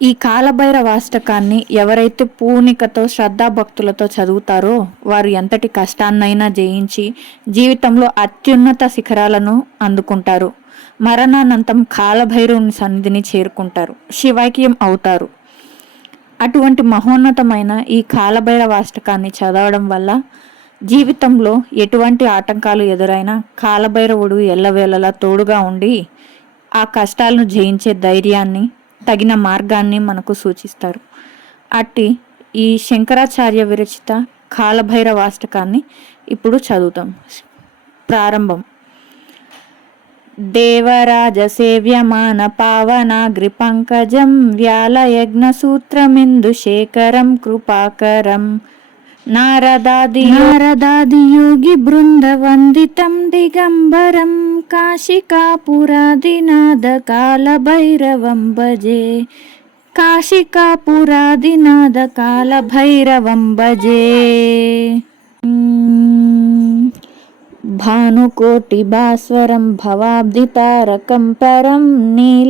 ఈ కాలభైరవాష్టకాన్ని ఎవరైతే పూనికతో శ్రద్ధాభక్తులతో చదువుతారో వారు ఎంతటి కష్టాన్నైనా జయించి జీవితంలో అత్యున్నత శిఖరాలను అందుకుంటారు. మరణానంతం కాలభైరవుని సన్నిధిని చేరుకుంటారు. శివైక్యం అవుతారు. అటువంటి మహోన్నతమైన ఈ కాలభైరవాష్టకాన్ని చదవడం వల్ల జీవితంలో ఎటువంటి ఆటంకాలు ఎదురైనా కాలభైరవుడు ఎల్లవేళలా తోడుగా ఉండి ఆ కష్టాలను జయించే ధైర్యాన్ని తగిన మార్గాన్ని మనకు సూచిస్తారు. అట్టి ఈ శంకరాచార్య విరచిత కాలభైరవాష్టకాన్ని ఇప్పుడు చదువుతాం. ప్రారంభం. దేవరాజ సేవ్యమాన పావనాగ్రి పంకజం వ్యాలయజ్ఞ సూత్రమిందు శేఖరం కృపాకరం नारदादि ृन्दवन्दितं दिगम्बरं काशिकापुरादिनादकालभैरवं भजे। काशिकापुरादिनादकालभैरवं भजे। भैरवम्बजे भानुकोटिबास्वरं भवाब्दितारकं परं नील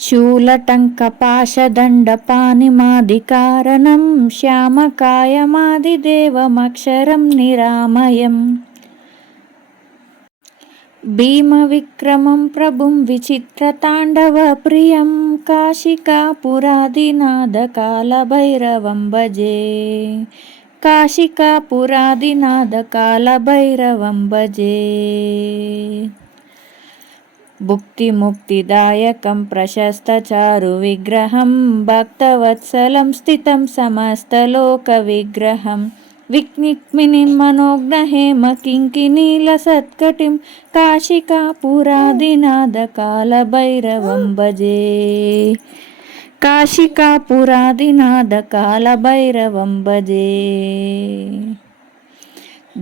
शूलटङ्कपाशदण्डपानिमादिकारणं श्यामकायमादिदेवमक्षरं निरामयम्। भीमविक्रमं प्रभुं विचित्रताण्डवप्रियं काशिकापुरादिनादकालभैरवं भजे। काशिकापुरादिनादकालभैरवं भजे। भुक्तिमुक्तिदायकं प्रशस्तचारुविग्रहं भक्तवत्सलं स्थितं समस्तलोकविग्रहं विक्निक्मिनिं मनोज्ञहेम किङ्किनीलसत्कटिं काशिकापुरादिनादकालभैरवं भजे काशिकापुरादिनादकालभैरवं भजे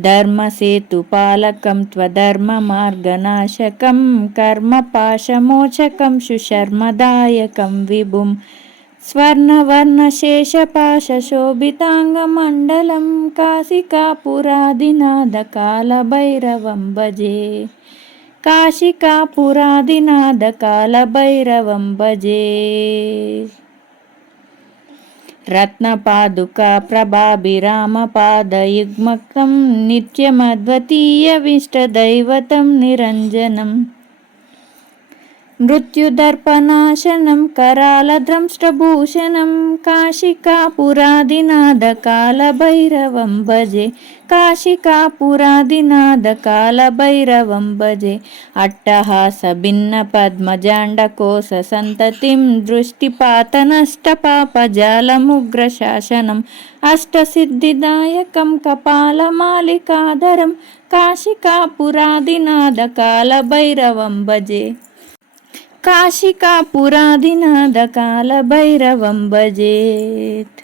धर्मसेतुपालकं त्वधर्ममार्गनाशकं कर्मपाशमोचकं सुशर्मदायकं विभुं स्वर्णवर्णशेषपाशशोभिताङ्गमण्डलं काशिकापुरादिनादकालभैरवं भजे काशिकापुरादिनादकालभैरवं भजे రత్నపాదుకా ప్రభాభిరామపాదయుగ్మకం నిత్యమద్వతీయవిష్టదైవతం నిరంజనం मृत्युदर्पनाशनं करालद्रंष्ट्रभूषणं काशिकापुरादिनादकालभैरवं भजे काशिकापुरादिनादकालभैरवं भजे अट्टहासभिन्नपद्मजाण्डकोशसन्ततिं दृष्टिपातनष्टपापजालमुग्रशासनम् अष्टसिद्धिदायकं कपालमालिकाधरं काशिकापुरादिनादकालभैरवं भजे కాళికాపురాధినాథకాల భైరవం భజేత్.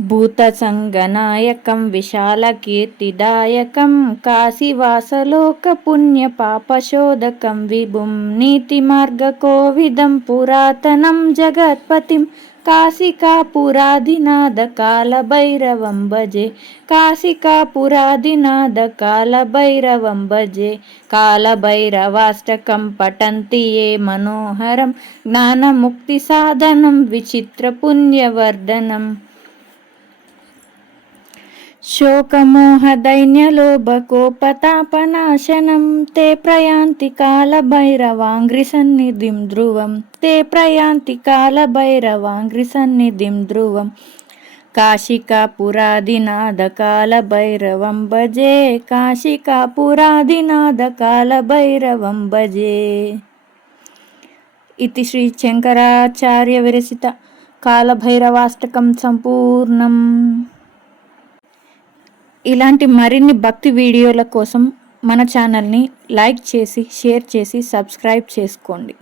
భూతసంగనాయకం విశాలకీర్తిదాయకం కాశీవాసలోకపుణ్యపాపశోధకం విభుం నీతిమార్గకోవిదం పురాతనం జగత్పతిం కాశికాపురాధినాథ కాలభైరవం భజే కాశికాపురాధినాథ కాలభైరవం భజే కాలభైరవాష్టకం పఠంతి ఏ మనోహరం జ్ఞానముక్తి సాధనం విచిత్ర పుణ్యవర్ధనం शोकमोहदैन्यलोभकोपतापनाशनं ते प्रयान्ति कालभैरवाङ्घ्रिसन्निधिं ध्रुवं ते प्रयान्ति कालभैरवाङ्घ्रिसन्निधिं ध्रुवं काशिकापुरादिनादकालभैरवं भजे काशिकापुरादिनादकालभैरवं भजे इति श्रीशङ्कराचार्यविरचित कालभैरवाष्टकं सम्पूर्णम् ఇలాంటి మరిన్ని భక్తి వీడియోల కోసం మన ఛానల్ని లైక్ చేసి షేర్ చేసి సబ్స్క్రైబ్ చేసుకోండి.